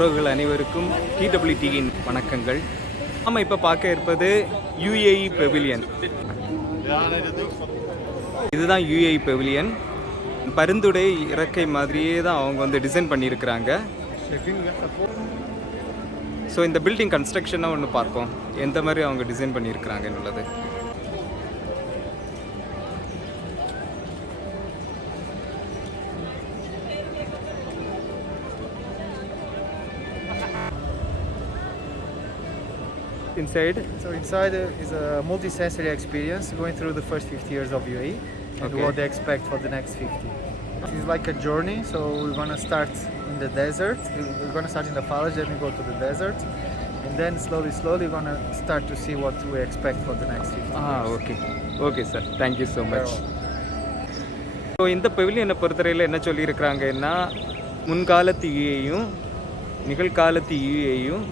உறவுகள் அனைவருக்கும் TWTயின் வணக்கங்கள். நாம் இப்போ பார்க்க இருப்பது UAE பெவிலியன். இதுதான் UAE பெவிலியன். பருந்துடை இறக்கை மாதிரியே தான் அவங்க வந்து டிசைன் பண்ணியிருக்கிறாங்க. ஸோ இந்த பில்டிங் கன்ஸ்ட்ரக்ஷனாக ஒன்று பார்ப்போம், எந்த மாதிரி அவங்க டிசைன் பண்ணியிருக்கிறாங்கன்னு உள்ளது. Inside? So inside is a multi-sensory experience going through the first 50 years of UAE and what they expect for the next 50. It's like a journey, so we're going to start in the desert. We're going to start in the Falaj, then we go to the desert. And then slowly we're going to start to see what we expect for the next 50 years. Okay. Okay sir, thank you so much. So இந்த பெவிலியனை பொறுத்தவரையில் என்ன சொல்லியிருக்கிறாங்கன்னா, முன்காலத்து யூஏயும் நிகழ்காலத்து யூஏயும்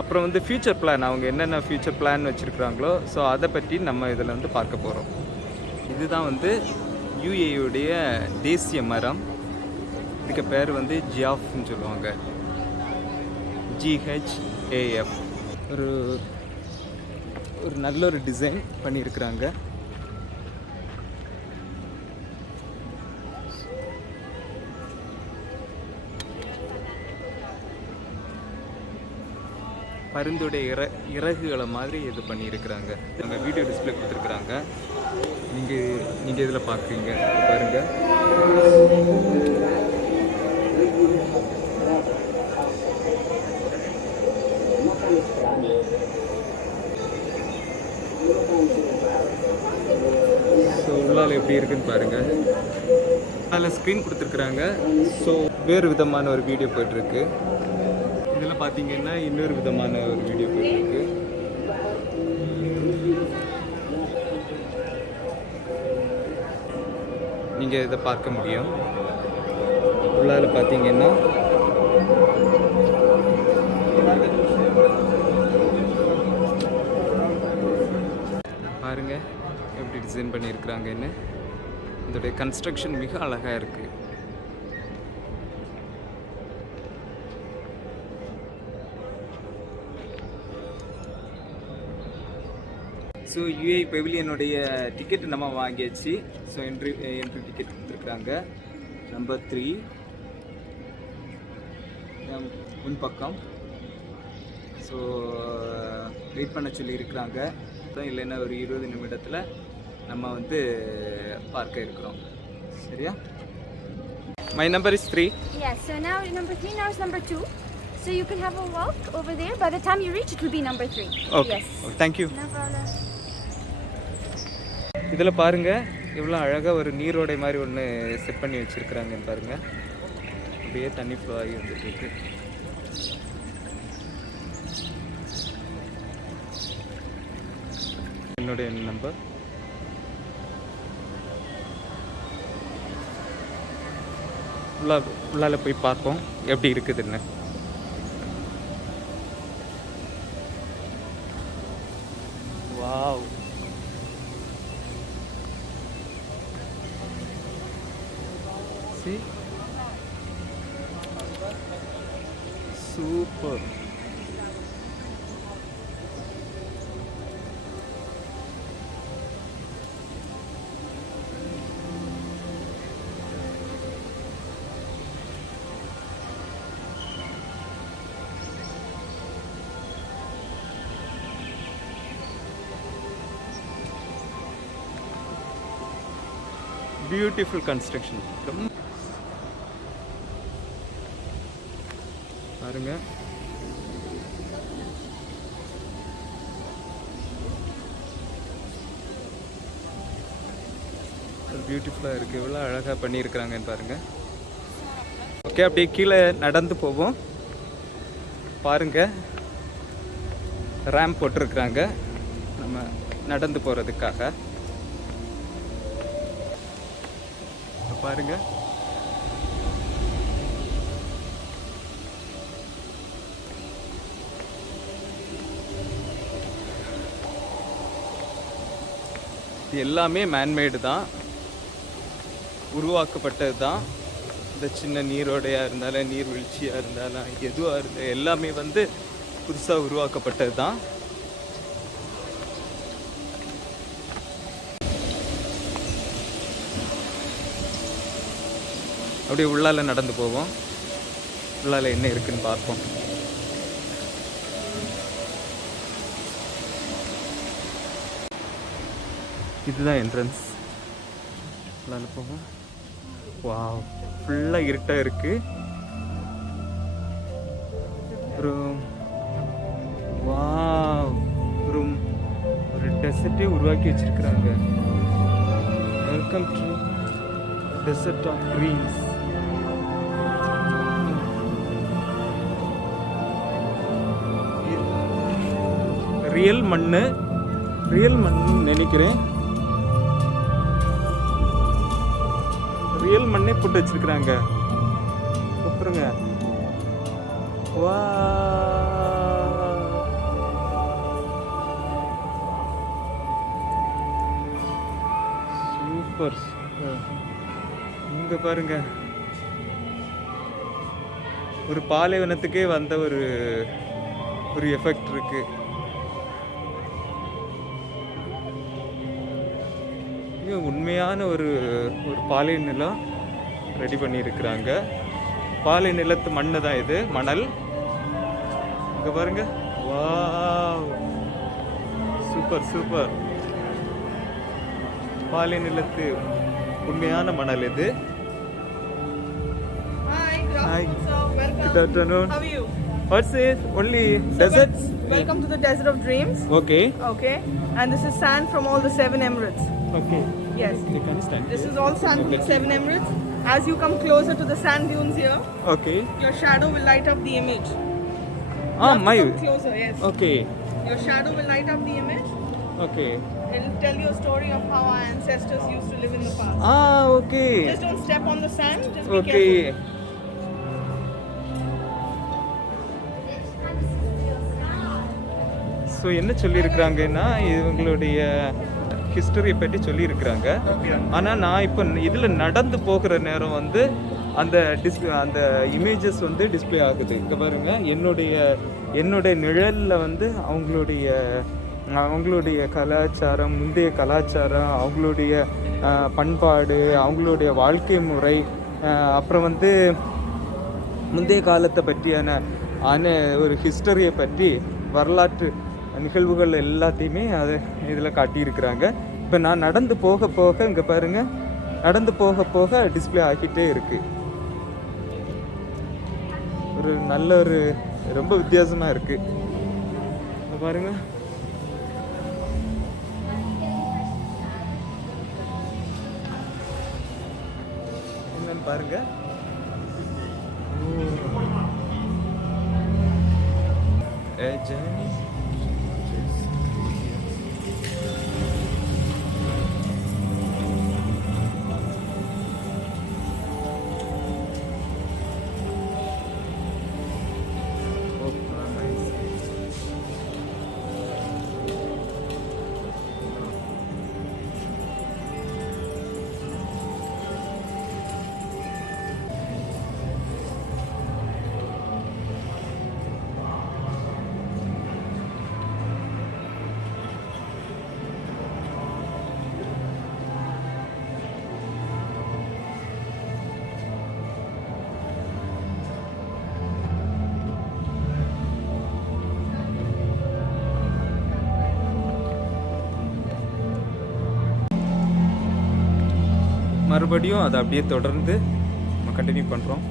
அப்புறம் வந்து future plan, அவங்க என்னென்ன future plan வச்சுருக்குறாங்களோ, so அதை பற்றி நம்ம இதில் வந்து பார்க்க போகிறோம். இதுதான் வந்து யூஏயுடைய தேசிய மரம். இதுக்கு பேர் வந்து ஜியாஃப்னு சொல்லுவாங்க, GHAF. ஒரு நல்ல ஒரு டிசைன் பண்ணியிருக்கிறாங்க. பருந்துடைய இறகுகளை மாதிரி இது பண்ணியிருக்கிறாங்க. அங்கே வீடியோ டிஸ்பிளே கொடுத்துருக்குறாங்க. நீங்கள் இதில் பார்க்குறீங்க பாருங்கள். ஸோ உள்ளால் எப்படி இருக்குன்னு பாருங்கள். அதில் ஸ்க்ரீன் கொடுத்துருக்குறாங்க. ஸோ வேறு விதமான ஒரு வீடியோ போய்ட்டுருக்கு. இதில் பார்த்தீங்கன்னா இன்னொரு விதமான ஒரு வீடியோ போயிருக்கு. நீங்கள் இதை பார்க்க முடியும். உள்ளால பார்த்தீங்கன்னா பாருங்க எப்படி டிசைன் பண்ணியிருக்கிறாங்கன்னு. இதோடைய கன்ஸ்ட்ரக்ஷன் மிக அழகாக இருக்குது. ஸோ UAE பெவிலியனுடைய டிக்கெட் நம்ம வாங்கியாச்சு. ஸோ என்ட்ரி டிக்கெட் கொடுத்துருக்குறாங்க. நம்பர் 3 முன்பக்கம். ஸோ வெயிட் பண்ண சொல்லியிருக்கிறாங்க. இல்லைன்னா ஒரு 20 நிமிடத்தில் நம்ம வந்து பார்க்க இருக்கிறோம். சரியா? My number is 3. Yes, so now number 3, now is number 2. So you can have a walk over there. By the time you reach, it will be number 3. Okay. Yes. Thank you. No problem. இதில் பாருங்கள் இவ்வளோ அழகாக ஒரு நீரோடை மாதிரி ஒன்று set பண்ணி வச்சுருக்குறாங்கன்னு பாருங்கள். அப்படியே தண்ணி ஃப்ளோ ஆகி வந்துட்டுருக்கு. என்னுடைய நம்பர் உள்ளால போய் பார்ப்போம் எப்படி இருக்குதுன்னு. Wow, see, super. Beautiful construction. பாருங்க, பியூட்டிஃபுல்லாக இருக்குது. எவ்வளோ அழகாக பண்ணியிருக்கிறாங்கன்னு பாருங்கள். ஓகே, அப்படியே கீழே நடந்து போவோம். பாருங்கள், ரேம்ப் போட்டிருக்கிறாங்க நம்ம நடந்து போகிறதுக்காக. பாருங்கள், இது எல்லாமே மேன்மேடு தான், உருவாக்கப்பட்டது தான். இந்த சின்ன நீரோடையாக இருந்தாலும் நீர்வீழ்ச்சியாக இருந்தாலும் எதுவாக இருந்தால் எல்லாமே வந்து புதுசாக உருவாக்கப்பட்டது தான். அப்படியே உள்ளால நடந்து போவோம். உள்ளால என்ன இருக்குன்னு பார்ப்போம். இதுதான் என்ட்ரன்ஸ். உள்ளால போவோம். வாவ், ஃபுல்லாக இருட்டாக இருக்கு. ஒரு வாவ், ஒரு டெசர்ட்டே உருவாக்கி வச்சிருக்கிறாங்க. Welcome to desert of dreams. Real மண்ணு நினைக்கிறேன். ரியல் மண்ணே போட்டு வச்சிருக்கிறாங்க. அப்புறங்க வா, சூப்பர். இங்க பாருங்க, ஒரு பாலைவனத்துக்கே வந்த ஒரு எஃபெக்ட் இருக்கு. உண்மையான ஒரு பாலை நிலம் ரெடி பண்ணியிருக்கிறாங்க. பாலை நிலத்து மண்ணு தான் இது, மணல். இங்க பாருங்க, வாவ், சூப்பர் சூப்பர். பாலை நிலத்து உண்மையான மணல் இது. Hi, so welcome. Good afternoon. How are you? What's it? Only deserts? Welcome to the Desert of Dreams. Okay. Okay, and this is sand from all the 7 Emirates. Okay. Yes, You can stand. this is all sand from the 7 Emirates. As you come closer to the sand dunes here, Okay. your shadow will light up the image. Ah, You have to my. come closer, yes. Okay. Your shadow will light up the image. Okay. It will tell you a story of how our ancestors used to live in the past. Ah, okay. Just don't step on the sand. Just be Okay. careful. So என்ன சொல்லியிருக்கிறாங்கன்னா, இவங்களுடைய ஹிஸ்டரியை பற்றி சொல்லியிருக்கிறாங்க. ஆனால் நான் இப்போ இதில் நடந்து போகிற நேரம் வந்து அந்த இமேஜஸ் வந்து டிஸ்ப்ளே ஆகுது. இங்கே பாருங்கள், என்னுடைய நிழலில் வந்து அவங்களுடைய கலாச்சாரம், முந்தைய கலாச்சாரம், அவங்களுடைய பண்பாடு, அவங்களுடைய வாழ்க்கை முறை, அப்புறம் வந்து முந்தைய காலத்தை பற்றியான ஒரு ஹிஸ்டரியை பற்றி, வரலாற்று நிகழ்வுகள் எல்லாத்தையுமே இதில் காட்டியிருக்கிறாங்க. இப்போ நான் நடந்து போக போக இங்கே பாருங்கள், நடந்து போக போக டிஸ்ப்ளே ஆகிட்டே இருக்கு. ஒரு நல்ல ரொம்ப வித்தியாசமாக இருக்கு. பாருங்க, என்னன்னு பாருங்க. A journey. மறுபடியும் அதை அப்படியே தொடர்ந்து நம்ம கண்டினியூ பண்ணுறோம்.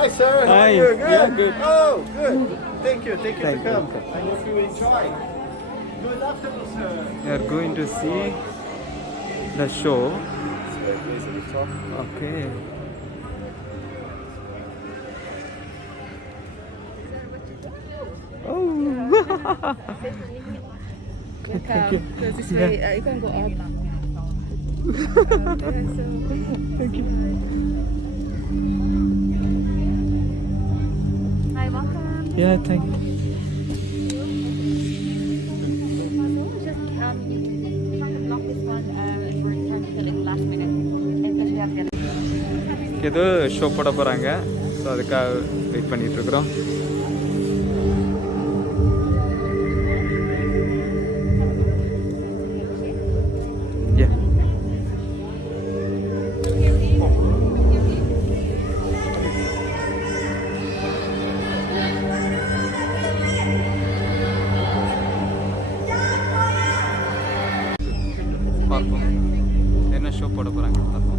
Hi, sir. How Hi. are you? Good. Yeah, good. Oh, good. Thank you. Thank you Thank to you. come. I hope you enjoy. Good afternoon, sir. We are going to see the show. It's very busy to talk. Okay. Oh. Thank you. This way, you can go up. Thank you. Hi, welcome. Yeah, thank you. Just trying to block this one, and we're trying to fill it last minute, and because we have the ஏதோ show போட போகிறாங்க, so அதுக்காக wait பண்ணிகிட்ருக்குறோம். பார்ப்போம் என்ன show போட போகிறாங்க பார்ப்போம்.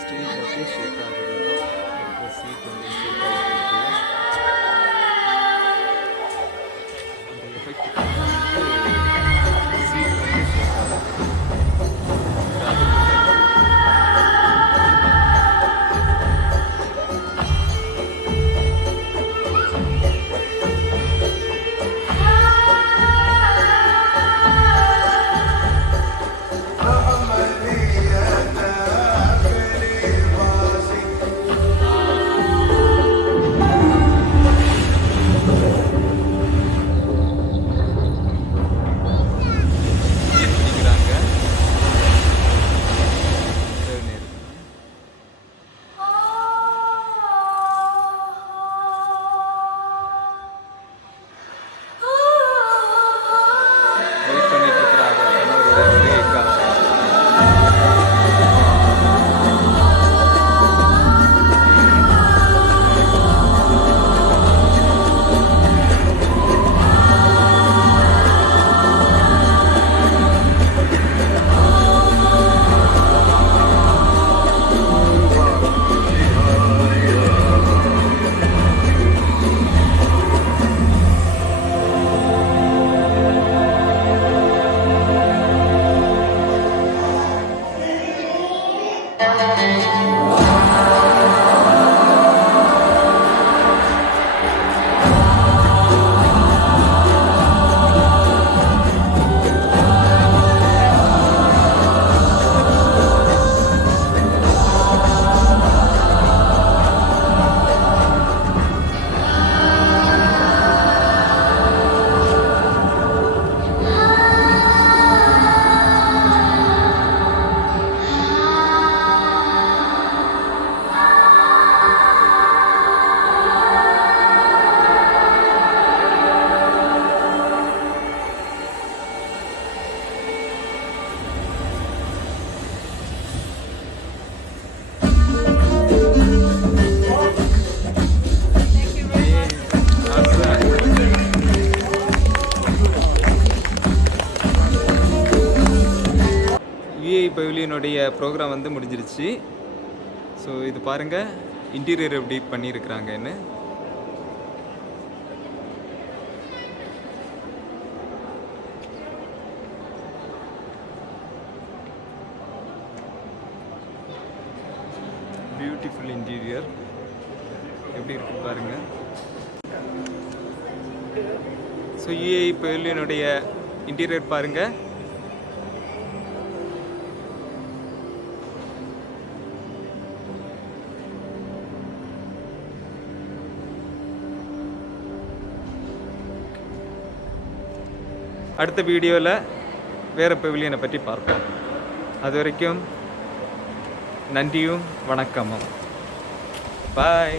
Stage அப்படியே ஷேக் ஆகுது, இந்த சீட் வந்து ஷேக் ஆகிட்டு அந்த எஃபெக்ட் சீட் வந்து ஷேக் ஆகுது. பிடிக்கிறாங்க வெயிட் பண்ணிட்டு இருக்கிறாங்க கணவரோட பிரேக்காக. விஐ பவிலியனுடைய ப்ரோக்ராம் வந்து முடிஞ்சிருச்சு. ஸோ இது பாருங்கள் இன்டீரியர் எப்படி பண்ணியிருக்கிறாங்கன்னு. Beautiful interior. எப்படி இருக்கு பாருங்க. ஸோ UAE பெவிலியனுடைய இன்டீரியர் பாருங்க. அடுத்த வீடியோவில் வேறு பெவிலியனை பற்றி பார்ப்போம். அது வரைக்கும் நன்றியும் வணக்கமும். பாய்.